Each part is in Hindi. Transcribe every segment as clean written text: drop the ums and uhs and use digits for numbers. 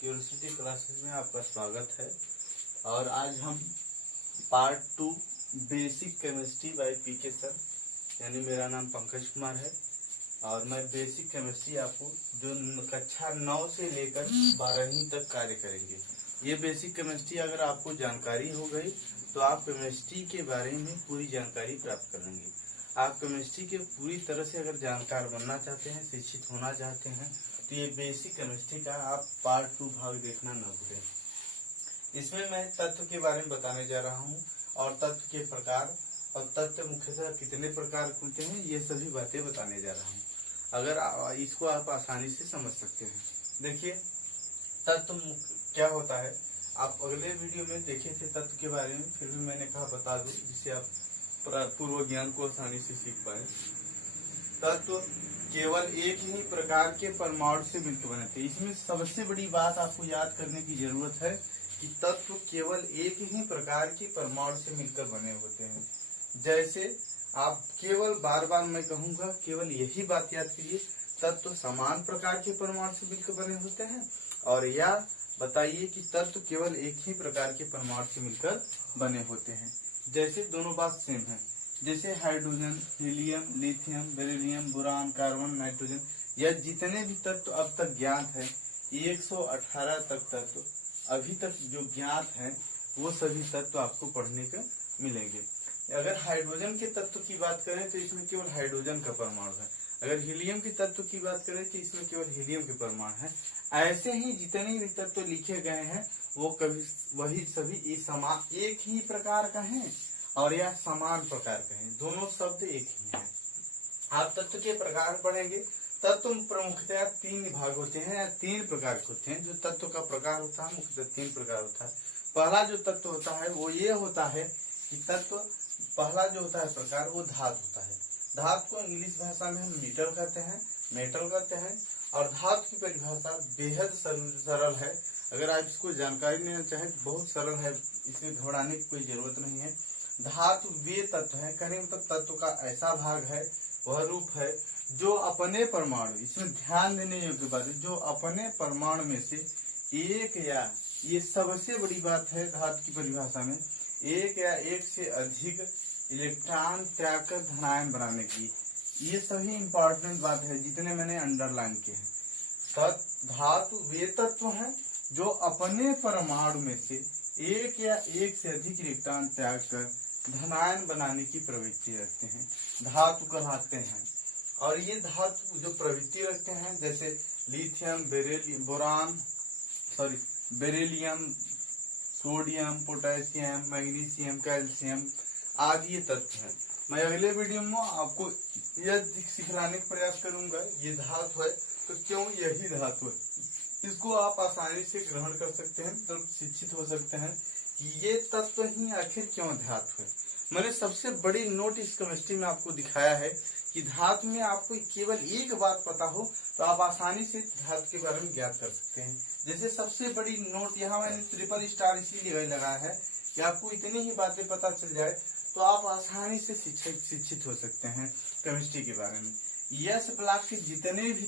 क्यूरियोसिटी क्लासेस में आपका स्वागत है। और आज हम part 2 basic chemistry by PK sir, यानी मेरा नाम पंकज कुमार है और मैं बेसिक केमिस्ट्री आपको जो कक्षा 9 से लेकर 12वीं तक कार्य करेंगे। ये बेसिक केमिस्ट्री अगर आपको जानकारी हो गई तो आप केमिस्ट्री के बारे में पूरी जानकारी प्राप्त करेंगे। आप केमिस्ट्री के पूरी तरह से अगर जानकार बनना चाहते हैं, शिक्षित होना चाहते हैं, तो ये बेसिक केमिस्ट्री का आप पार्ट 2 भाग देखना न भूलें। इसमें मैं तत्व के बारे में बताने जा रहा हूँ और तत्व के प्रकार और तत्व मुख्यतः कितने प्रकार होते हैं, ये सभी बातें बताने जा रहा हूँ। अगर इसको आप आसानी से समझ सकते हैं। देखिए, तत्व क्या होता है आप अगले वीडियो में देखे थे तत्व के बारे में, फिर भी मैंने कहा बता दूं जिससे आप पूर्व ज्ञान को आसानी से सीख पाए। तत्व केवल एक ही प्रकार के परमाणु से मिलकर बने थे। इसमें सबसे बड़ी बात आपको याद करने की जरूरत है कि तत्व केवल एक ही प्रकार के परमाणु से मिलकर बने होते हैं। जैसे आप केवल बार बार मैं कहूंगा, केवल यही बात याद कीजिए, तत्व समान प्रकार के परमाणु से मिलकर बने होते हैं। और या बताइए कि तत्व केवल एक ही प्रकार के परमाणु से मिलकर बने होते हैं। जैसे दोनों बात सेम है, जैसे hydrogen, helium, lithium, beryllium, boron, carbon, nitrogen, यह जितने भी तत्व अब तक ज्ञात है, 118 तक तत्व अभी तक जो ज्ञात हैं, वो सभी तत्व आपको पढ़ने को मिलेंगे। अगर हाइड्रोजन के तत्व की बात करें तो इसमें केवल हाइड्रोजन का परमाणु है। अगर हीलियम के तत्व की बात करें तो इसमें केवल हीलियम के परमाणु है। ऐसे ही जितने भी तत्व लिखे गए हैं वो कभी वही सभी एक ही प्रकार का है और यह समान प्रकार का है। दोनों शब्द एक ही हैं। आप तत्व के प्रकार पढ़ेंगे। तत्व प्रमुखतः 3 भाग होते हैं या 3 प्रकार के होते हैं। जो तत्व का प्रकार होता है मुख्यतः 3 प्रकार होता है। पहला जो तत्व होता है वो ये होता है कि तत्व पहला जो होता है प्रकार वो धातु होता है। धातु को इंग्लिश भाषा में हम मेटल कहते हैं और धातु की परिभाषा बेहद सरल है। अगर आप इसको जानकारी लेना चाहें तो बहुत सरल है, इसमें घबराने की कोई जरूरत नहीं है। धातु वे तत्व है, कहने मतलब तत्व का ऐसा भाग है, वह रूप है जो अपने परमाणु, इसमें ध्यान देने योग्य बात है, जो अपने परमाणु में से एक या, ये सबसे बड़ी बात है धातु की परिभाषा में, एक या एक से अधिक इलेक्ट्रॉन त्याग कर धनायन बनाने की। ये सभी इंपॉर्टेंट बात है जितने मैंने अंडरलाइन किए हैं। धातु वे तत्व हैं जो अपने परमाणु में से एक या एक से अधिक इलेक्ट्रॉन त्याग कर धनायन बनाने की प्रवृत्ति रखते हैं, धातु कहलाते हैं। और ये धातु जो प्रवृत्ति रखते हैं, जैसे lithium, beryllium, sodium, potassium, magnesium, calcium आदि ये तत्व हैं। मैं अगले वीडियो में आपको यह सिखलाने का प्रयास करूंगा ये धातु है तो क्यों यही धातु है, इसको आप आसानी से ग्रहण कर सकते हैं, तो शिक्षित हो सकते हैं कि ये तत्व ही आखिर क्यों धातु है। मैंने सबसे बड़ी नोट इस केमिस्ट्री में आपको दिखाया है कि धातु में आपको केवल एक बात पता हो तो आप आसानी से धातु के बारे में ज्ञात कर सकते हैं। जैसे सबसे बड़ी नोट यहाँ मैंने ट्रिपल स्टार इसीलिए लगाया है कि आपको इतनी ही बातें पता चल जाए तो आप आसानी से शिक्षित हो सकते हैं केमिस्ट्री के बारे में। यस ब्लॉक के जितने भी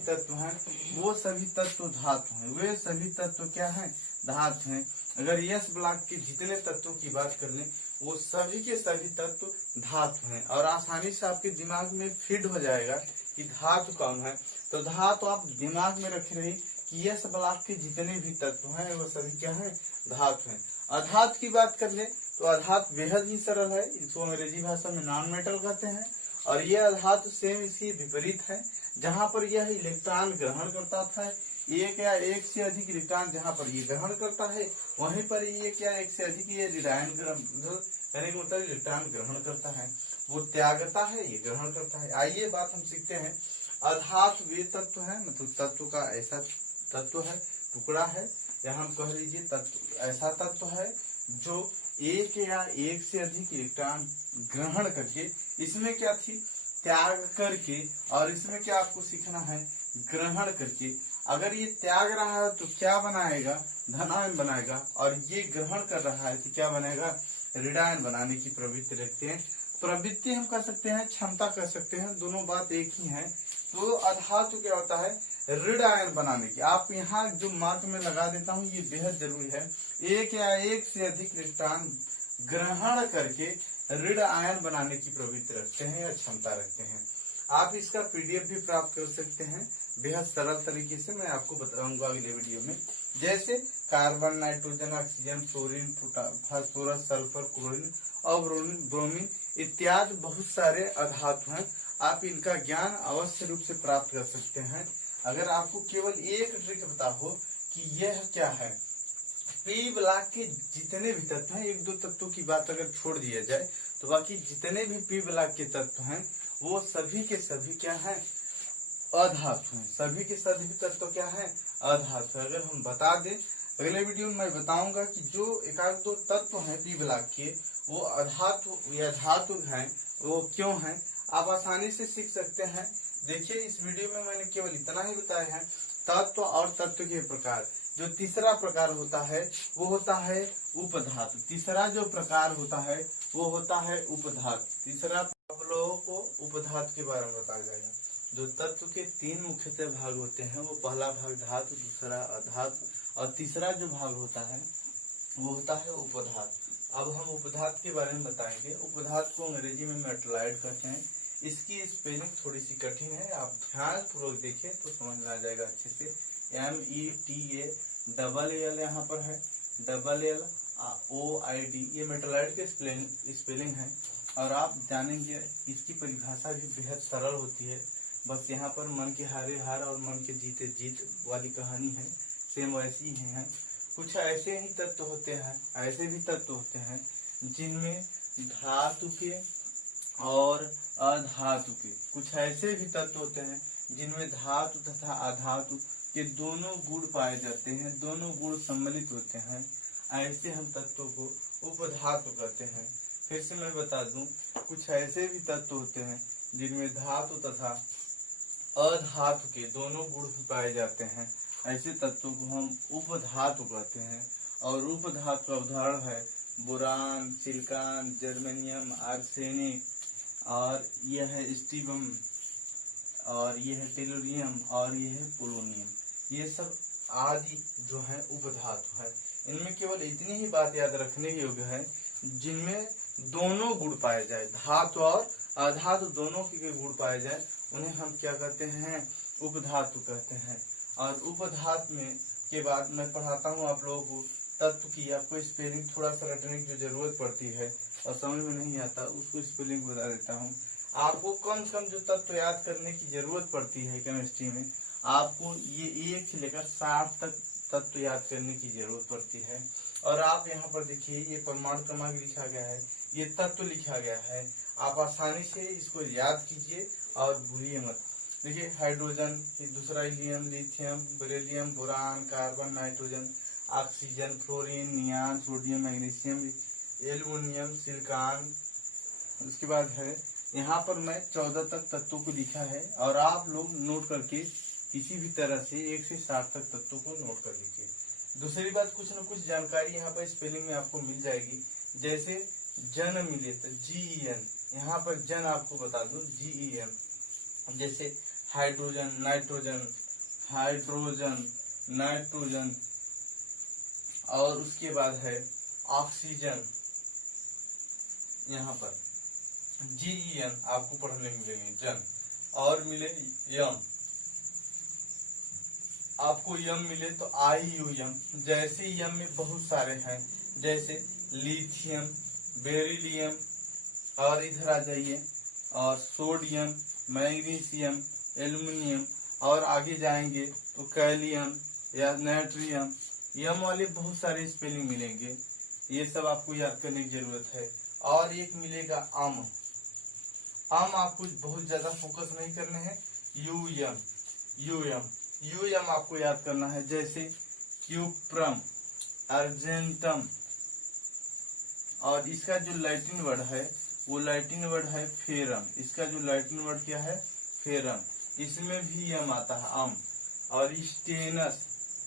तत्व हैं, वो सभी तत्व धातु हैं। वे सभी तत्व क्या हैं? धातु हैं। अगर यस ब्लॉक के जितने तत्वों की बात कर लें, वो सभी के सभी तत्व धातु हैं और आसानी से आपके दिमाग में फिट हो जाएगा कि धातु कौन है। तो धातु आप दिमाग में रखे रहिए कि यस ब्लॉक के जितने भी तत्व हैं वो सभी क्या हैं? धातु हैं। अधातु की बात कर ले तो अधातु बेहद ही सरल है, इसको अंग्रेजी भाषा में नॉन मेटल कहते हैं। और यह अधातु सेम इसकी विपरीत है, जहाँ पर यह इलेक्ट्रॉन ग्रहण करता था, एक या एक से अधिक इलेक्ट्रॉन जहाँ पर ये ग्रहण करता है, वहीं पर एक या एक से अधिक ये रिडायन कहने का मतलब इलेक्ट्रॉन ग्रहण करता है, वो त्यागता है, ये ग्रहण करता है। आइए बात हम सीखते हैं। अधातु वे तत्व है, मतलब तत्व का ऐसा तत्व है, टुकड़ा है, या हम कह लीजिए तत्व ऐसा तत्व है जो एक या एक से अधिक इलेक्ट्रॉन ग्रहण करके, इसमें क्या थी? त्याग करके, और इसमें क्या आपको सीखना है? ग्रहण करके। अगर ये त्याग रहा है तो क्या बनाएगा? धनायन बनाएगा, और ये ग्रहण कर रहा है तो क्या बनेगा? ऋणायन बनाने की प्रवृत्ति रखते हैं। प्रवृत्ति हम कह सकते हैं, क्षमता कह सकते हैं, दोनों बात एक ही है। तो अधातु क्या होता है? ऋण आयन बनाने की। आप यहाँ जो मार्क में लगा देता हूँ, ये बेहद जरूरी है। एक या एक से अधिक इलेक्ट्रॉन ग्रहण करके ऋण आयन बनाने की प्रवृत्ति रखते हैं या क्षमता रखते हैं। आप इसका पीडीएफ भी प्राप्त कर सकते हैं बेहद सरल तरीके से, मैं आपको बताऊंगा अगले वीडियो में। जैसे carbon, nitrogen, oxygen, fluorine, phosphorus, sulphur, chlorine और ब्रोमीन इत्यादि बहुत सारे अधातु हैं। आप इनका ज्ञान अवश्य रूप से प्राप्त कर सकते हैं अगर आपको केवल एक ट्रिक पता हो कि यह क्या है। पी ब्लॉक के जितने भी तत्व हैं, एक दो तत्वों की बात अगर छोड़ दिया जाए तो बाकी जितने भी पी ब्लॉक के तत्व हैं वो सभी के सभी क्या हैं, अधातु हैं। सभी के सभी तत्व क्या है, अधातु है। अगर हम बता दें, अगले वीडियो में मैं बताऊंगा कि जो एकाध दो तत्व हैं पी ब्लॉक के वो अधातु या धातु हैं, वो क्यों हैं, आप आसानी से सीख सकते हैं। देखिए इस वीडियो में मैंने केवल इतना ही बताया है, तत्व और तत्व के प्रकार। जो तीसरा प्रकार होता है वो होता है उपधातु। तीसरा जो प्रकार होता है वो होता है उपधातु। तीसरा आप लोगों को उपधातु के बारे में बताया जाएगा। जो तत्व के तीन मुख्यतः भाग होते हैं, वो पहला भाग धातु, दूसरा अधातु और तीसरा जो भाग होता है वो होता है उपधातु। अब हम उपधातु के बारे में बताएंगे। उपधातु को अंग्रेजी में मेटलाइड कहते हैं। इसकी स्पेलिंग थोड़ी सी कठिन है, आप ध्यान पूर्वक देखें तो समझ में आ जाएगा अच्छे से। METALL यहाँ पर है, LLOID, ये मेटलाइड के स्पेलिंग है। और आप जानेंगे इसकी परिभाषा भी बेहद सरल होती है। बस यहाँ पर मन के हारे हार और मन के जीते जीत वाली कहानी है, सेम वैसी ही है। कुछ ऐसे ही तत्व होते हैं, ऐसे भी तत्व होते हैं जिनमें धातु के और अधातु के, कुछ ऐसे भी तत्व होते हैं जिनमें धातु तथा अधातु के दोनों गुण पाए जाते हैं, दोनों गुण सम्मिलित होते हैं। ऐसे हम तत्वों को उपधातु कहते हैं। फिर से मैं बता दूं, कुछ ऐसे भी तत्व होते हैं जिनमें धातु तथा अधातु के दोनों गुण पाए जाते हैं। ऐसे तत्वों को हम उपधातु कहते हैं। और उपधातु का उदाहरण है बोरान, सिलिकॉन, जर्मेनियम, आर्सेनिक, और यह है स्टीबियम, और यह है टेलुरियम, और यह है पोलोनियम। ये सब आदि जो है उपधातु है। इनमें केवल इतनी ही बात याद रखने योग्य है, जिनमें दोनों गुण पाए जाए, धातु और अधातु दोनों के गुण पाए जाए, उन्हें हम क्या कहते हैं, उपधातु कहते हैं। और उपधातु में के बाद मैं पढ़ाता हूँ आप लोगों को तत्व की। आपको स्पेलिंग थोड़ा सा रटने की जो जरूरत पड़ती है और समझ में नहीं आता, उसको स्पेलिंग बता देता हूँ। आपको कम से कम जो तत्व याद करने की जरूरत पड़ती है केमिस्ट्री में, आपको ये 1 से लेकर 60 तक तत्व याद करने की जरूरत पड़ती है। और आप यहाँ पर देखिए, ये परमाणु क्रमांक लिखा गया है, ये तत्व लिखा गया है। आप आसानी से इसको याद कीजिए और भूलिए मत। देखिए हाइड्रोजन, दूसरा helium, lithium, beryllium, boron, carbon, nitrogen, oxygen, fluorine, neon, sodium, magnesium, aluminium, silicon. उसके बाद है यहाँ पर मैं 14 तक तत्वों को लिखा है, और आप लोग नोट करके किसी भी तरह से 1 से 60 तक तत्वों को नोट कर लीजिए। दूसरी बात, कुछ न कुछ जानकारी यहाँ पर स्पेलिंग में आपको मिल जाएगी। जैसे जन मिले तो GEN, यहाँ पर जन आपको बता दूं GEN। जैसे हाइड्रोजन, नाइट्रोजन, नाइट्रोजन, और उसके बाद है ऑक्सीजन, यहाँ पर GEN आपको पढ़ने मिलेंगे जन। और मिले यम, आपको यम मिले तो IUM। जैसे यम में बहुत सारे हैं, जैसे लिथियम, बेरिलियम, और इधर आ जाइए, और सोडियम, मैग्नीशियम, एल्युमिनियम, और आगे जाएंगे तो कैलियम या नाइट्रियम। यम वाले बहुत सारे स्पेलिंग मिलेंगे, ये सब आपको याद करने की जरूरत है। और एक मिलेगा अम आपको बहुत ज्यादा फोकस नहीं करने हैं। यूएम आपको याद करना है। जैसे क्यूप्रम, अर्जेंटम, और इसका जो लैटिन वर्ड है वो लैटिन वर्ड है फेरम। इसका जो लैटिन वर्ड क्या है, फेरम। इसमें भी यम आता है, अम। और स्टेनस,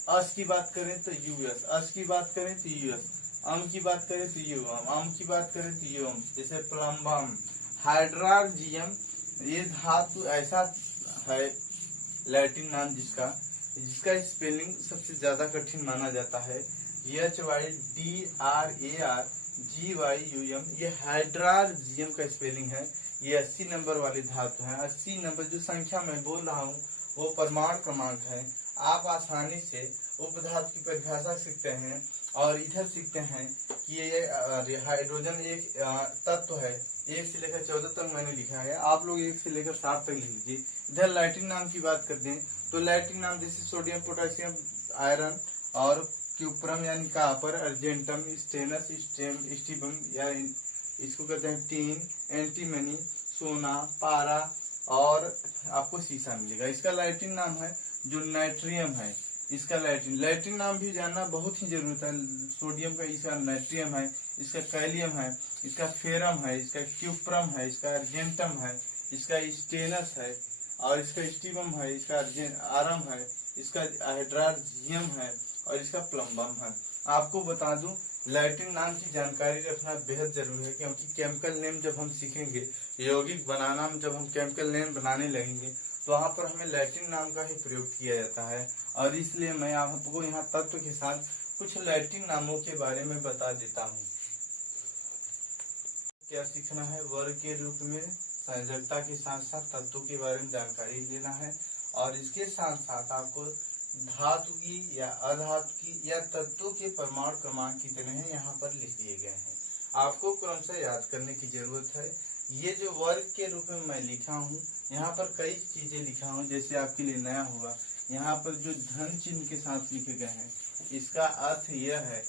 अस की बात करें तो यूएस, अस की बात करें तो यूएस, अम की बात करें तो यूएम, अम की बात करें तो यूएम। जैसे प्लम्बम, हाइड्रोजियम, ये धातु ऐसा है, लैटिन नाम जिसका स्पेलिंग सबसे ज्यादा कठिन माना जाता है, HYDRARGYUM। ये हाइड्रार्जियम का स्पेलिंग है। ये 80 नंबर वाली धातु है। 80 नंबर जो संख्या मैं बोल रहा हूँ वो परमाणु क्रमांक है। आप आसानी से उपधातु की परिभाषा सीखते हैं और इधर सीखते हैं कि ये हाइड्रोजन एक तत्व है। 1 से लेकर 14 तक मैंने लिखा है, आप लोग 1 से लेकर 7 तक लिख लीजिए। इधर लैटिन नाम की बात करते हैं तो लैटिन नाम जैसे सोडियम, पोटेशियम, आयरन और क्यूप्रम यानी कापर, अर्जेंटम, स्टेनस, स्टीबम या इसको कहते हैं टीन, एंटीमनी, सोना, पारा और आपको शीशा मिलेगा। इसका लैटिन नाम है जो नाइट्रियम है। इसका लैटिन नाम भी जानना बहुत ही जरूरत है। सोडियम का इसका नाइट्रियम है, इसका कैलियम है, इसका फेरम है, इसका क्यूप्रम है, इसका अर्जेंटम है, इसका स्टेनस है और इसका स्टीबम है, इसका आरम है, इसका हाइड्रार्जियम है और इसका प्लम्बम है। आपको बता दूं लैटिन नाम की जानकारी रखना बेहद जरूरी है, क्योंकि केमिकल नेम जब हम सीखेंगे, यौगिक बनाना जब हम केमिकल नेम बनाने लगेंगे तो वहाँ पर हमें लैटिन नाम का ही प्रयोग किया जाता है। और इसलिए मैं आपको यहाँ तत्व के साथ कुछ लैटिन नामों के बारे में बता देता हूँ। क्या सीखना है? वर्ग के रूप में संयोजकता के साथ साथ तत्वों के बारे में जानकारी लेना है और इसके साथ साथ आपको धातु की या अधातु की या तत्वों के परमाणु क्रमांक कितने हैं यहाँ पर लिख दिए गए हैं। आपको क्रमशः याद करने की जरूरत है। ये जो वर्ग के रूप में मैं लिखा हूँ, यहाँ पर कई चीजें लिखा हूँ। जैसे आपके लिए नया होगा, यहाँ पर जो धन चिन्ह के साथ लिखे गए हैं, इसका अर्थ यह है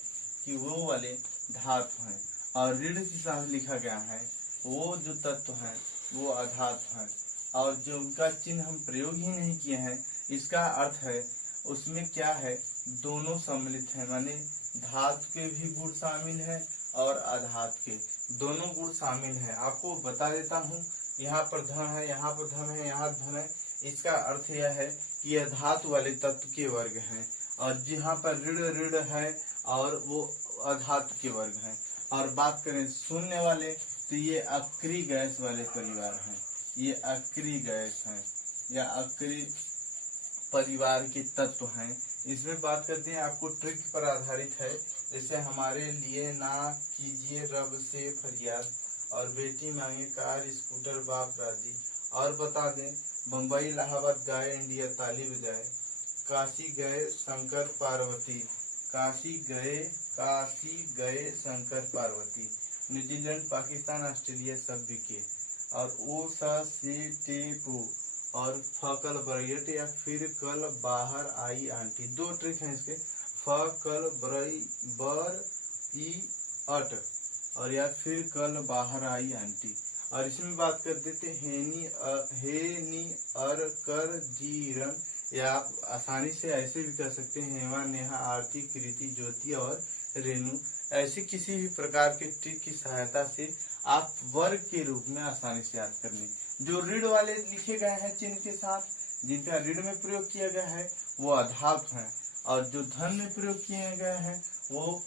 कि वो वाले धातु हैं, और ऋण के साथ लिखा गया है वो जो तत्व है वो अधातु है, और जो उनका चिन्ह हम प्रयोग ही नहीं किए हैं, इसका अर्थ है उसमें क्या है, दोनों सम्मिलित है, माने धातु के भी गुण शामिल है और अधातु के दोनों गुण शामिल है। आपको बता देता हूँ, यहाँ पर धन है, यहाँ पर धन है, यहाँ धन है। इसका अर्थ यह है कि यह धातु वाले तत्व के वर्ग हैं, और जहाँ पर ऋण है और वो अधातु के वर्ग हैं। और बात करें शून्य वाले तो ये अक्रिय गैस वाले परिवार हैं। ये अक्रिय गैस हैं या अक्रिय परिवार के तत्व हैं। इसमें बात करते हैं, आपको ट्रिक पर आधारित है। जैसे हमारे लिए ना कीजिए रब से फरियाद, और बेटी मांगे कार स्कूटर बाप राजी। और बता दें, बम्बई इलाहाबाद गए इंडिया ताली बजाए, काशी गए शंकर पार्वती, काशी गए शंकर पार्वती। न्यूजीलैंड, पाकिस्तान, ऑस्ट्रेलिया सब बिके। और ओ सा से टेपू और फकल बरयट या फिर कल बाहर आई आंटी। दो ट्रिक हैं इसके, फकल बर ई अट और या फिर कल बाहर आई आंटी। और इसमें बात कर देते हेनी अर कर जीरन, या आप आसानी से ऐसे भी कर सकते हैं, हेमा नेहा आरती कृति ज्योति और रेणु। ऐसे किसी भी प्रकार के ट्रिक की सहायता से आप वर्ग के रूप में आसानी से याद कर लें। जो ऋण वाले लिखे गए हैं चिन्ह के साथ, जिनका ऋण में प्रयोग किया गया है वो अधातु हैं, और जो धन में प्रयोग किए गए हैं वो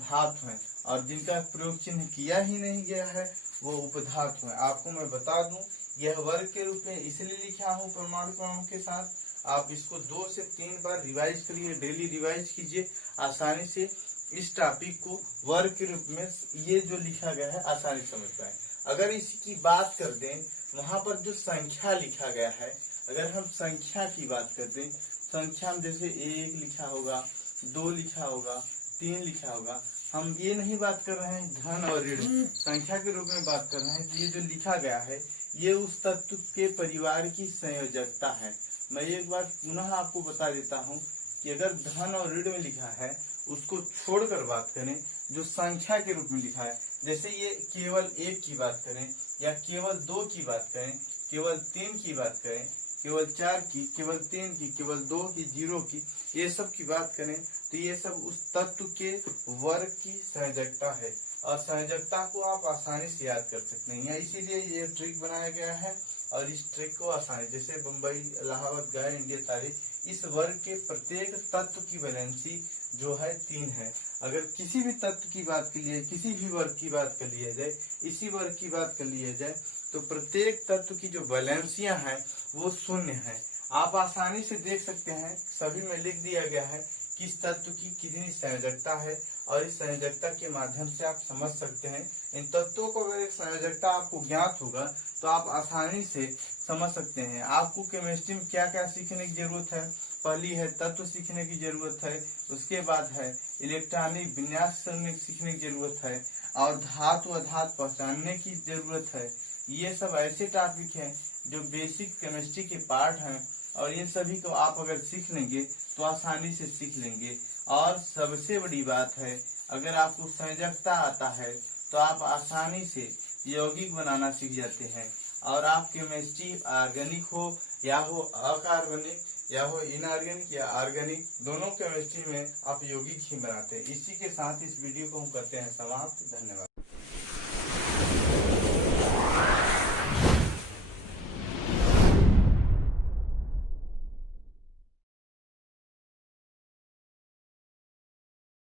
धातु हैं, और जिनका प्रयोग चिन्ह किया ही नहीं गया है वो उपधातु है। आपको मैं बता दूं, यह वर्ग के रूप में इसलिए लिखा हूँ परमाणु क्रमांक के साथ। आप इसको 2 से 3 बार रिवाइज करिए, डेली रिवाइज कीजिए, आसानी से इस टॉपिक को वर्ग के रूप में ये जो लिखा गया है आसानी समझ पाए। अगर इसकी बात कर दें, वहां पर जो संख्या लिखा गया है, अगर हम संख्या की बात करते हैं, संख्या में जैसे 1 लिखा होगा, 2 लिखा होगा, 3 लिखा होगा, हम ये नहीं बात कर रहे हैं धन और ऋण, संख्या के रूप में बात कर रहे हैं। ये जो लिखा गया है ये उस तत्व के परिवार की संयोजकता है। मैं एक बार पुनः आपको बता देता हूँ कि अगर धन और ऋण में लिखा है उसको छोड़कर बात करें, जो संख्या के रूप में लिखा है, जैसे ये केवल 1 की बात करें या केवल 2 की बात करें, केवल 3 की बात करें, केवल 4 की, केवल 3 की, केवल 2 की, 0 की, ये सब की बात करें तो ये सब उस तत्व के वर्ग की संयोजकता है, और संयोजकता को आप आसानी से याद कर सकते हैं। इसीलिए ये ट्रिक बनाया गया है, और इस ट्रिक को आसानी, जैसे बम्बई इलाहाबाद गए इंडिया तारीख, इस वर्ग के प्रत्येक तत्व की वैलेंसी जो है 3 है। अगर किसी भी तत्व की बात कर लिए, किसी भी वर्ग की बात कर लिया जाए, इसी वर्ग की बात कर लिया जाए, तो प्रत्येक तत्व की जो वैलेंसियां हैं वो 0 है। आप आसानी से देख सकते हैं, सभी में लिख दिया गया है किस तत्व की कितनी संयोजकता है, और इस संयोजकता के माध्यम से आप समझ सकते हैं इन तत्वों को। अगर एक संयोजकता आपको ज्ञात होगा तो आप आसानी से समझ सकते हैं। आपको केमिस्ट्री में क्या क्या सीखने की जरूरत है? पहली है तत्व सीखने की जरूरत है, उसके बाद है इलेक्ट्रॉनिक विन्यास सीखने की जरूरत है, और धातु अधातु पहचानने की जरूरत है। ये सब ऐसे टॉपिक हैं जो बेसिक केमिस्ट्री के पार्ट हैं, और इन सभी को आप अगर सीख लेंगे तो आसानी से सीख लेंगे। और सबसे बड़ी बात है, अगर आपको संयोजकता आता है तो आप आसानी से यौगिक बनाना सीख जाते हैं। और आप केमिस्ट्री ऑर्गेनिक हो या हो अकार्बनिक या हो इनऑर्गेनिक या ऑर्गेनिक, दोनों केमिस्ट्री में आप यौगिक ही बनाते हैं। इसी के साथ इस वीडियो को हम करते हैं समाप्त। धन्यवाद।